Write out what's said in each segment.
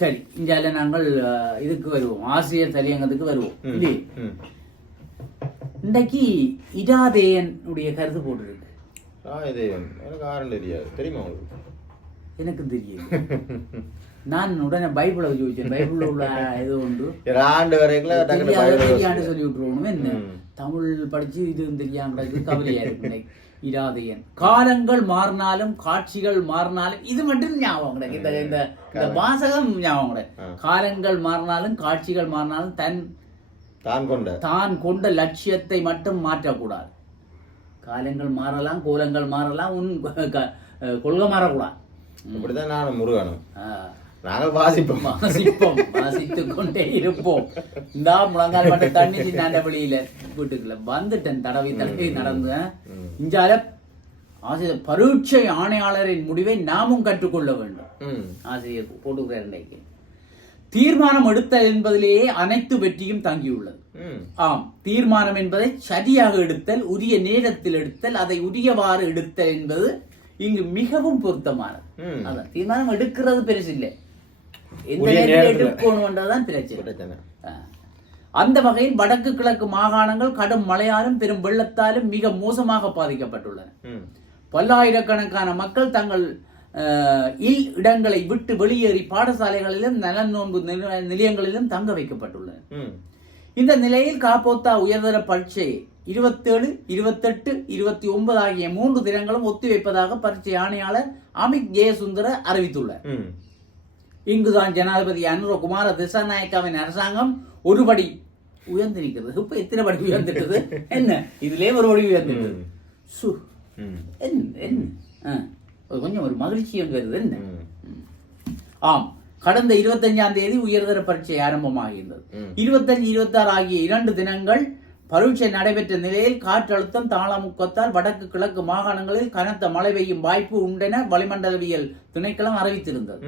சரி இந்தியாவில் நாங்கள் இதுக்கு வருவோம். ஆசிரியர் தலையங்கத்துக்கு வருவோம். இல்லையே. இன்றைக்கு இடாதேயனுடைய கருத்து போட்டிருக்கு. எனக்கு ஆரண்டு தெரியாது. தெரியுமா உங்களுக்கு? எனக்கு தெரியும் நான் உடனே பைபிளை யோசிச்சேன் பைபிள்ல உள்ள இது உண்டு. ஆண்டு வரைக்கும் சொல்லி விட்டுருவோம் என்ன. தமிழ் படிச்சு இது தெரியாம கவலையா இருக்கு இன்னைக்கு. இராதையன் காலங்கள் மாறினாலும் காட்சிகள் மாறினாலும் இது மட்டும் ஞாபகம் கிடையாது இந்த இந்த இந்த வாசகம் ஞாபகம் கிடையாது. காலங்கள் மாறினாலும் காட்சிகள் மாறினாலும் தன் தான் கொண்ட. தான் கொண்ட லட்சியத்தை மட்டும் மாற்றக்கூடாது. காலங்கள் மாறலாம் கோலங்கள் மாறலாம் உன் கொள்கை மாறக்கூடாது. இப்படிதான் நானும் முருகனும். நாங்கள் வாசிப்போம். வாசிப்போம் வாசித்துக் கொண்டே இருப்போம். இந்த முழங்கால் மட்டும் தண்ணி சின்ன வெளியில. வீட்டுக்குள்ள வந்துட்டேன் தடவை தடவை நடந்து ம். இஞ்சால ஆசிரியர் பரீட்சை ஆணையாளரின் முடிவை நாமும் கற்றுக்கொள்ள வேண்டும். ஆசிரியர் போட்டுக்கிறார் இன்றைக்கு. தீர்மானம் எடுத்தல் என்பதிலேயே அனைத்து வெற்றியும் தங்கியுள்ளது. ஆம் தீர்மானம் என்பதை சரியாக எடுத்தல் உரிய நேரத்தில் எடுத்தல் அதை உரியவாறு எடுத்தல் என்பது இங்கு மிகவும் பொருத்தமானது. அதான் தீர்மானம் எடுக்கிறது பெருசு இல்லை எந்த நேரத்தில். எடுக்கணும்ன்றதுதான் பிரச்சனை. அந்த வகையில் வடக்கு கிழக்கு மாகாணங்கள் கடும் மழையாலும் பெரும் வெள்ளத்தாலும் மிக மோசமாக பாதிக்கப்பட்டுள்ளன. பல்லாயிரக்கணக்கான மக்கள் தங்கள் இல் இடங்களை விட்டு வெளியேறி பாடசாலைகளிலும் நலன் நோன்பு நில- நிலையங்களிலும் தங்க வைக்கப்பட்டுள்ளனர். ம். இந்த நிலையில் காப்போத்தா உயர்தர பரீட்சை இருபத்தேழு இருபத்தெட்டு இருபத்தி ஒன்பது ஆகிய மூன்று தினங்களும் ஒத்திவைப்பதாக பரீட்சை ஆணையாளர் அமித் ஜெயசுந்தர அறிவித்துள்ளார். இங்குதான் ஜனாதிபதி அனுர குமார திசாநாயக்காவின் அரசாங்கம் ஒருபடி உயர்ந்து நிற்கிறது இப்ப எத்தனை படி உயர்ந்துட்டது என்ன? இதுலயே ஒரு படி உயர்ந்துட்டது. சு. என்ன என்ன ஒரு கொஞ்சம் ஒரு மகிழ்ச்சியும் வருது என்ன? ஆம். கடந்த இருபத்தஞ்சாம் தேதி உயர்தர பரீட்சை ஆரம்பமாகியிருந்தது. ம். இருபத்தஞ்சு இருபத்தாறு ஆகிய இரண்டு தினங்கள் பரீட்சை நடைபெற்ற நிலையில் காற்றழுத்தம் தாளமுக்கத்தால் வடக்கு கிழக்கு மாகாணங்களில் கனத்த மழை பெய்யும் வாய்ப்பு உண்டென வளிமண்டலவியல் திணைக்களம் அறிவித்திருந்தது.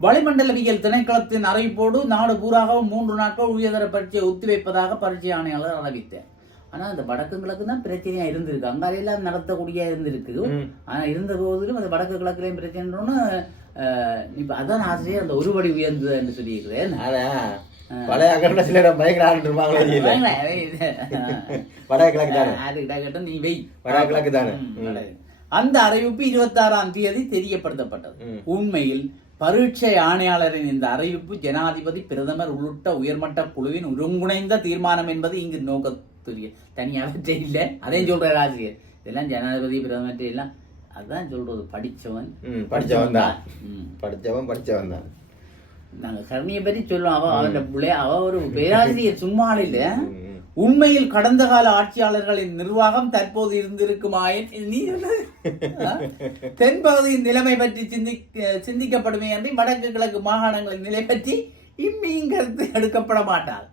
வளிமண்டலவியல் திணைக்களத்தின் அறிவிப்போடு நாடு பூராகவும் மூன்று நாட்கள் உயர்தர பரீட்சையை ஒத்திவைப்பதாக பரீட்சை ஆணையாளர் அறிவித்தார். ஆனா இந்த வடக்கு கிழக்கு தான் பிரச்சனையா இருந்திருக்கு. அங்காலையெல்லாம் நடத்தக்கூடிய இருந்திருக்கு. ஆனா இருந்த போதிலும் அந்த வடக்கு கிழக்குலையும் பிரச்சனைன்னு இப்ப அதான் ஆசிரியர் அந்த ஒருபடி உயர்ந்தது என்று சொல்லியிருக்கிறேன் ஆனா பழைய அக்கறை சில வடக்கு கிழக்கு தானே? அதுக்கிட்ட கேட்டா நீ வெய் வடக்கு கிழக்கு தானே? ம், ம். வடக்கு. அந்த அறிவிப்பு இருபத்தாறாம் தேதி தெரியப்படுத்தப்பட்டது. உண்மையில் பரீட்சை ஆணையாளரின் இந்த அறிவிப்பு ஜனாதிபதி பிரதமர் உள்ளிட்ட உயர்மட்ட குழுவின் ஒருங்கிணைந்த தீர்மானம் என்பது இங்கு நோக்கத்துரிய தனியாக இல்லை அதையும் சொல்றார் ஆசிரியர் இதெல்லாம் ஜனாதிபதி பிரதமர் எல்லாம் அதான் சொல்றது. படிச்சவன். படிச்சவன் தான். படிச்சவன் படிச்சவன் தான். நாங்க கருணியை பற்றி சொல்லுவோம். அவ அவன் பிள்ளை அவ ஒரு பேராசிரியர் சும்மா இல்ல. உண்மையில் கடந்த கால ஆட்சியாளர்களின் நிர்வாகம் தற்போது இருந்திருக்குமாயின்? தென்பகுதியின் நிலைமை பற்றி சிந்திக்க சிந்திக்கப்படுமே என்று வடக்கு கிழக்கு மாகாணங்களின் நிலை பற்றி இம்மியும் கருத்து எடுக்கப்பட மாட்டார்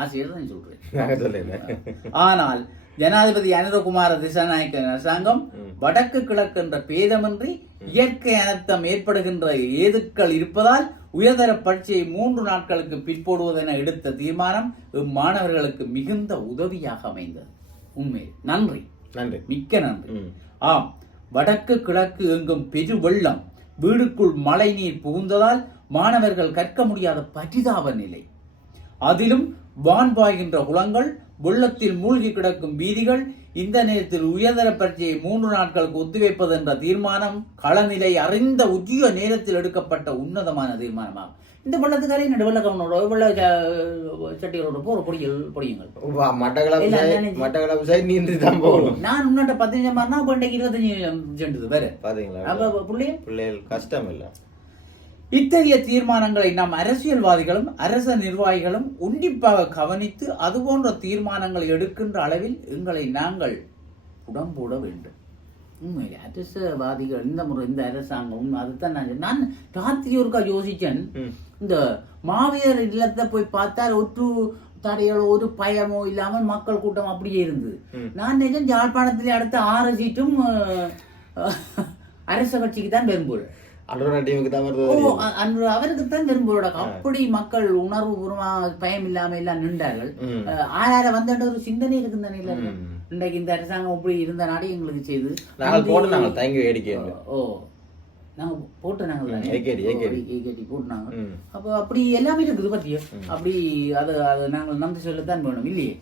ஆசிரியர் தான் சொல்றேன். ஆனால் ஜனாதிபதி அனுரகுமார திசாநாயக்க அரசாங்கம் வடக்கு கிழக்கு என்ற பேதமின்றி இயற்கை அனர்த்தம் ஏற்படுகின்ற ஏதுக்கள் இருப்பதால் உயர்தர பரீட்சையை மூன்று நாட்களுக்கு பிற்போடுவதென எடுத்த தீர்மானம் இம்மாணவர்களுக்கு மிகுந்த உதவியாக அமைந்தது. உண்மை. நன்றி. நன்றி. மிக்க நன்றி. ஆம். வடக்கு கிழக்கு எங்கும் பெரு வெள்ளம். வீடுக்குள் மழை நீர் புகுந்ததால் மாணவர்கள் கற்க முடியாத பரிதாப நிலை. அதிலும் வான் பாய்கின்ற குளங்கள் வெள்ளத்தில் மூழ்கி கிடக்கும் வீதிகள் இந்த நேரத்தில் உயர்தர பரீட்சையை மூன்று நாட்களுக்கு ஒத்திவைப்பது என்ற தீர்மானம் களநிலை அறிந்த உரிய நேரத்தில் எடுக்கப்பட்ட உன்னதமான தீர்மானமாகும். இந்த வெள்ளத்துக்காரே இந்த வெள்ள கவனோட வெள்ள சட்டிகளோட போற பொடிகள் பொடியுங்கள். மட்டக்களப்பு. மட்டக்களப்பு சைடு நீந்தி தான் போகணும். நான் உன்னட்ட பத்து நிமிஷம் மாறினா இருபத்தஞ்சு சென்றது வேற. பாத்தீங்களா? அப்ப புள்ளைய? பிள்ளைகள் கஷ்டம் இல்ல. இத்தகைய தீர்மானங்களை நாம் அரசியல்வாதிகளும் அரச நிர்வாகிகளும் உன்னிப்பாக கவனித்து அதுபோன்ற தீர்மானங்களை எடுக்கின்ற அளவில் எங்களை நாங்கள் உடம்போட வேண்டும் உண்மையிலே அரசவாதிகள் இந்த முறை இந்த அரசாங்கம் உண்மை அதுதான் நான். நான் ராத்திரி ஒருக்கா யோசிச்சேன். இந்த மாவீரர் இல்லத்தை போய் பார்த்தால் ஒற்று தடைகளோ ஒரு பயமோ இல்லாமல் மக்கள் கூட்டம் அப்படியே இருந்தது. நான் நினைச்சேன் யாழ்ப்பாணத்திலே அடுத்த ஆறு சீட்டும் அரச கட்சிக்கு தான் பெரும்போல் அவருக்கு தான் பெரும்போட அப்படி மக்கள் உணர்வு பூர்வமா பயம் இல்லாம எல்லாம் நின்றார்கள். ஆறார வந்த ஒரு சிந்தனை இருக்கு தானே. இன்றைக்கு இந்த அரசாங்கம் இப்படி இருந்த நாடே எங்களுக்கு செய்து. நாங்கள் போட்டு நாங்கள் வேடிக்கை ஓ ஏகேடி, ஏகேடி. ஏகேடி போட்டுனாங்க. அப்போ அப்படி எல்லாமே இருக்குது பத்தியா? அப்படி அது அது நாங்கள் நன்றி சொல்லத்தான் வேணும் இல்லையே?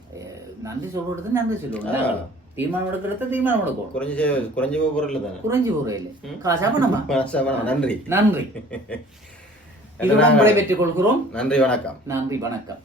நன்றி சொல்றது நன்றி சொல்லணும் ஆ. தீர்மானம் எடுக்கிறத தீர்மானம் எடுக்கணும் குறைஞ்ச குறைஞ்ச பொருள் தானே குறைஞ்சி போறையில் காசா பணமா நன்றி நன்றி இதுடன் விடைபெற்றுக் கொள்கிறோம் நன்றி வணக்கம் நன்றி வணக்கம்